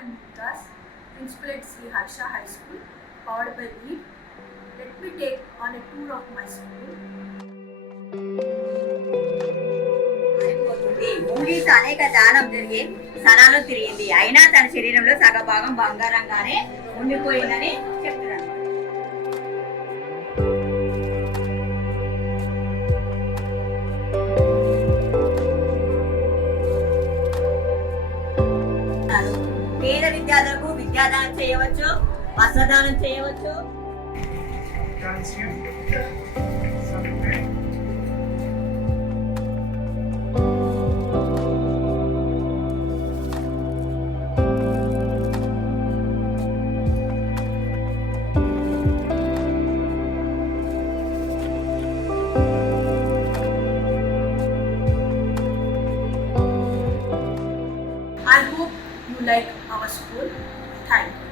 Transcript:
am Vikas, principal at Sri Harsha High School, powered by LEAD. Let me take on a tour of my school. Movies అనేక దానం జరిగి స్థలాలు తిరిగింది, అయినా తన శరీరంలో సగభాగం బంగారంగానే ఉండిపోయిందని చెప్తున్నాను. పేద విద్యార్థులకు విద్యాదానం చేయవచ్చు, వస్త్రదానం చేయవచ్చు. I hope you like our school. Thank you.